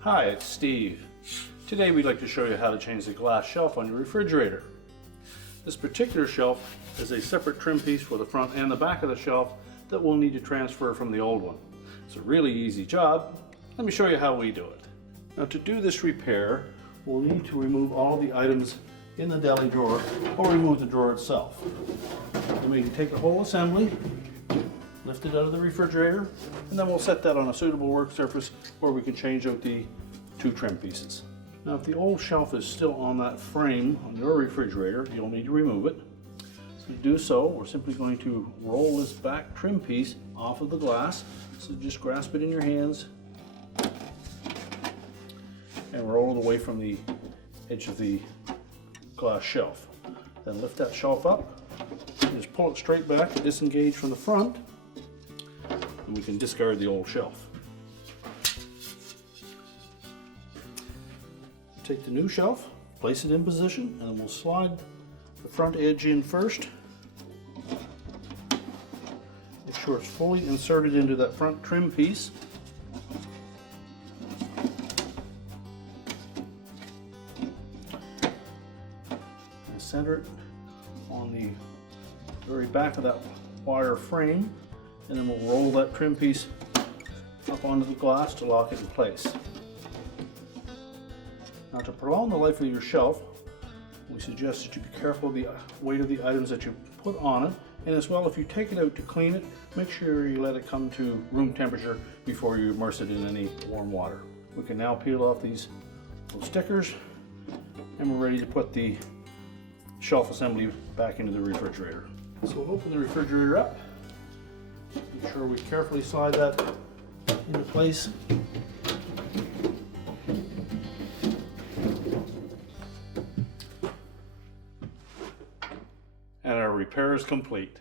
Hi, it's Steve. Today we'd like to show you how to change the glass shelf on your refrigerator. This particular shelf is a separate trim piece for the front and the back of the shelf that we'll need to transfer from the old one. It's a really easy job. Let me show you how we do it. Now, to do this repair, we'll need to remove all the items in the deli drawer or remove the drawer itself. Then we can take the whole assembly, lift it out of the refrigerator, and then we'll set that on a suitable work surface where we can change out the two trim pieces. Now, if the old shelf is still on that frame on your refrigerator, you'll need to remove it. So to do so, we're simply going to roll this back trim piece off of the glass. So just grasp it in your hands and roll it away from the edge of the glass shelf. Then lift that shelf up, and just pull it straight back, disengage from the front, and we can discard the old shelf. Take the new shelf, place it in position, and then we'll slide the front edge in first. Make sure it's fully inserted into that front trim piece. And center it on the very back of that wire frame, and then we'll roll that trim piece up onto the glass to lock it in place. Now, to prolong the life of your shelf, we suggest that you be careful of the weight of the items that you put on it, and as well, if you take it out to clean it, make sure you let it come to room temperature before you immerse it in any warm water. We can now peel off these little stickers, and we're ready to put the shelf assembly back into the refrigerator. So we'll open the refrigerator up. Make sure we carefully slide that into place. And our repair is complete.